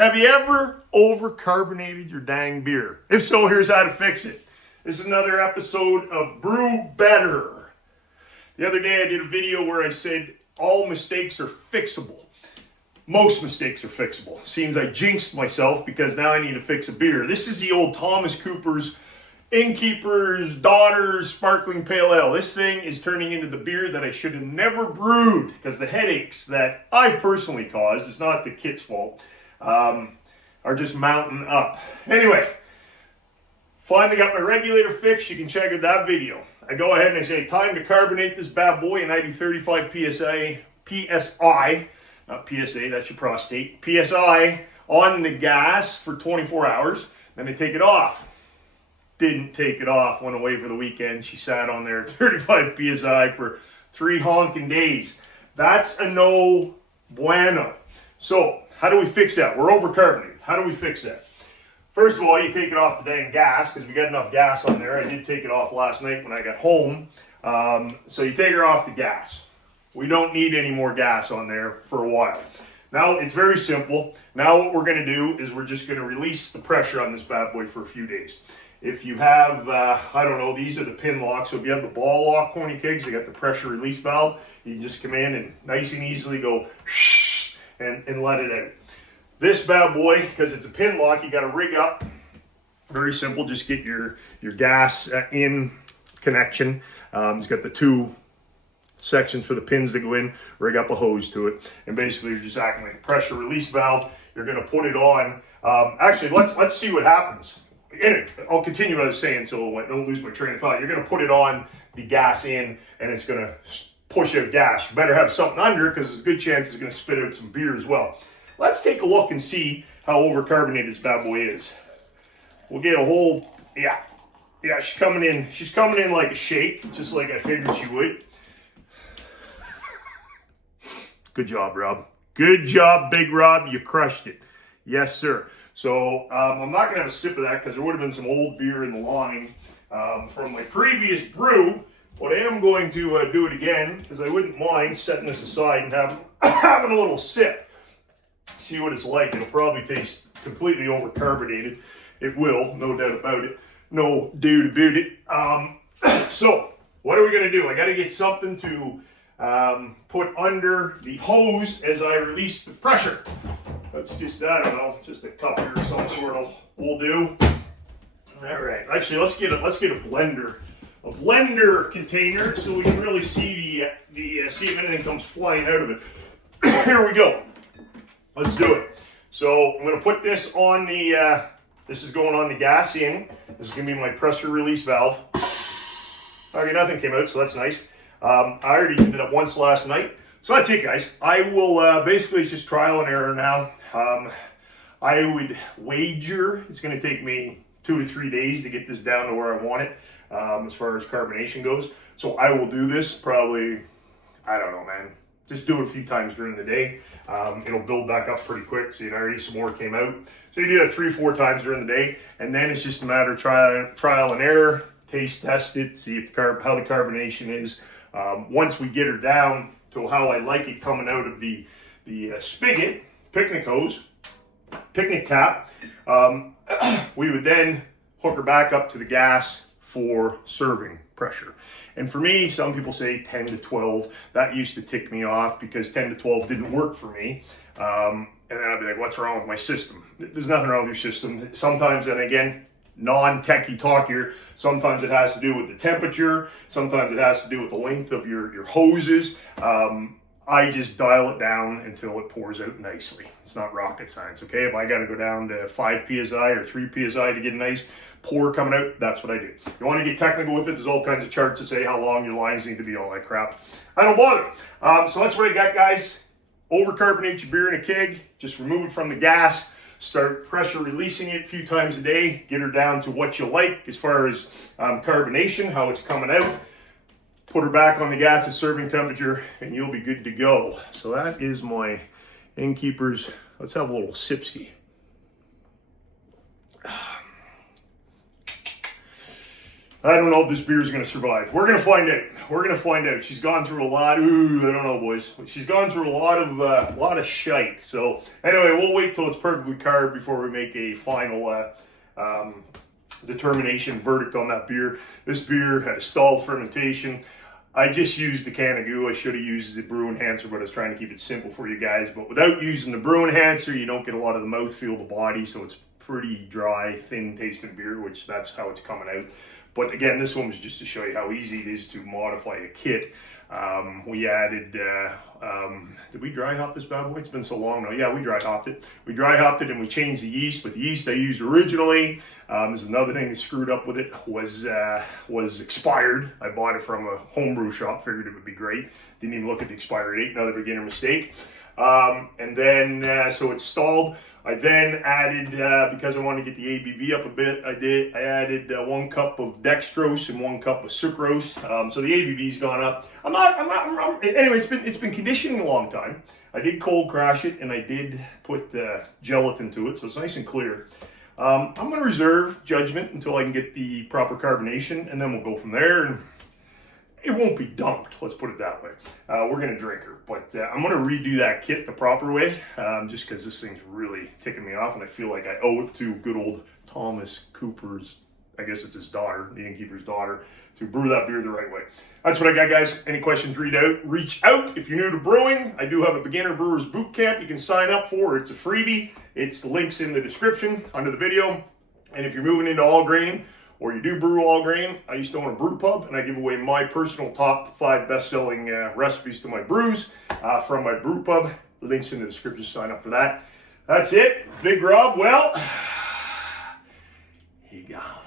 Have you ever overcarbonated your dang beer? If so, here's how to fix it. This is another episode of Brew Better. The other day I did a video where I said all mistakes are fixable. Most mistakes are fixable. Seems I jinxed myself because now I need to fix a beer. This is the old Thomas Cooper's Innkeeper's Daughter's Sparkling Pale Ale. This thing is turning into the beer that I should have never brewed because the headaches that I've personally caused, it's not the kit's fault, are just mounting up. Anyway, finally got my regulator fixed. You can check out that video. I go ahead and I say, time to carbonate this bad boy, and I do 35 PSI, not PSA, that's your prostate, PSI on the gas for 24 hours. Then I take it off. Didn't take it off, went away for the weekend. She sat on there at 35 PSI for 3 honking days. That's a no bueno. So, how do we fix that? We're overcarbonated. How do we fix that? First of all, you take it off the dang gas, because we got enough gas on there. I did take it off last night when I got home. So you take her off the gas. We don't need any more gas on there for a while. Now, it's very simple. Now what we're going to do is we're just going to release the pressure on this bad boy for a few days. If you have, I don't know, these are the pin locks. So if you have the ball lock corny kegs, you got the pressure release valve. You can just come in and nice and easily go and let it out. This bad boy, because it's a pin lock, you got to rig up. Very simple. Just get your gas in connection. It's got the 2 sections for the pins that go in. Rig up a hose to it, and basically you're just acting like a pressure release valve. You're going to put it on. Actually, let's see what happens. Anyway, I'll continue what I was saying, so don't lose my train of thought. You're going to put it on the gas in, and it's going to push out gas. You better have something under, because there's a good chance it's going to spit out some beer as well. Let's take a look and see how overcarbonated this bad boy is. We'll get a whole, yeah, she's coming in. She's coming in like a shake, just like I figured she would. Good job, Rob. Good job, Big Rob. You crushed it. Yes, sir. So I'm not going to have a sip of that because there would have been some old beer in the line from my previous brew. But I am going to do it again because I wouldn't mind setting this aside and having a little sip. See what it's like. It'll probably taste completely overcarbonated. It will, no doubt about it. No doubt about it. So what are we going to do? I got to get something to put under the hose as I release the pressure. That's just, I don't know, just a cup here or some sort of will do. All right, actually, let's get a blender container so we can really see see if anything comes flying out of it. Here we go. Let's do it. So I'm going to put this on the. This is going on the gas in. This is going to be my pressure release valve. Okay, nothing came out, so that's nice. I already did it once last night. So that's it, guys. I will basically just trial and error now. I would wager it's going to take me 2 to 3 days to get this down to where I want it as far as carbonation goes. So I will do this probably, I don't know, man. Just do it a few times during the day. It'll build back up pretty quick. See, already some more came out. So you do that 3-4 times during the day. And then it's just a matter of trial and error. Taste test it. See if how the carbonation is. Once we get her down to how I like it coming out of the spigot, picnic hose, picnic tap, we would then hook her back up to the gas for serving pressure. And for me, some people say 10 to 12. That used to tick me off because 10 to 12 didn't work for me. And then I'd be like, what's wrong with my system? There's nothing wrong with your system. Sometimes, and again, non-techie talk here, sometimes it has to do with the temperature. Sometimes it has to do with the length of your hoses. I just dial it down until it pours out nicely. It's not rocket science, okay? If I got to go down to 5 PSI or 3 PSI to get a nice pour coming out, that's what I do. You want to get technical with it, there's all kinds of charts that say how long your lines need to be, all that crap. I don't bother. So that's what I got, guys. Overcarbonate your beer in a keg. Just remove it from the gas. Start pressure releasing it a few times a day. Get her down to what you like as far as carbonation, how it's coming out. Put her back on the gas at serving temperature, and you'll be good to go. So that is my Innkeeper's. Let's have a little sipski. I don't know if this beer is going to survive. We're going to find out. We're going to find out. She's gone through a lot. Ooh, I don't know, boys. She's gone through a lot of shite. So anyway, we'll wait till it's perfectly carved before we make a final determination verdict on that beer. This beer had a stalled fermentation. I just used the can of goo. I should have used the brew enhancer, but I was trying to keep it simple for you guys. But without using the brew enhancer, you don't get a lot of the mouthfeel of the body, so it's pretty dry, thin tasting beer, which that's how it's coming out. But again, this one was just to show you how easy it is to modify a kit. We added, did we dry hop this bad boy? It's been so long now. Yeah, we dry hopped it. We dry hopped it and we changed the yeast, but the yeast I used originally, there's another thing that screwed up with it, was expired. I bought it from a homebrew shop, figured it would be great. Didn't even look at the expiry date, another beginner mistake. And then, so it's stalled. I then added, because I wanted to get the ABV up a bit, I added 1 cup of dextrose and 1 cup of sucrose. So the ABV's gone up. Anyway, it's been conditioning a long time. I did cold crash it and I did put gelatin to it, so it's nice and clear. I'm going to reserve judgment until I can get the proper carbonation, and then we'll go from there. And it won't be dumped, let's put it that way. We're going to drink her, but I'm going to redo that kit the proper way, just because this thing's really ticking me off, and I feel like I owe it to good old Thomas Cooper's, I guess it's his daughter, the Innkeeper's daughter, to brew that beer the right way. That's what I got, guys. Any questions, reach out. If you're new to brewing, I do have a beginner brewers bootcamp you can sign up for. It's a freebie. It's links in the description under the video. And if you're moving into all grain, or you do brew all grain, I used to own a brew pub, and I give away my personal top 5 best-selling recipes to my brews from my brew pub. Links in the description, sign up for that. That's it. Big Rob, well, he gone.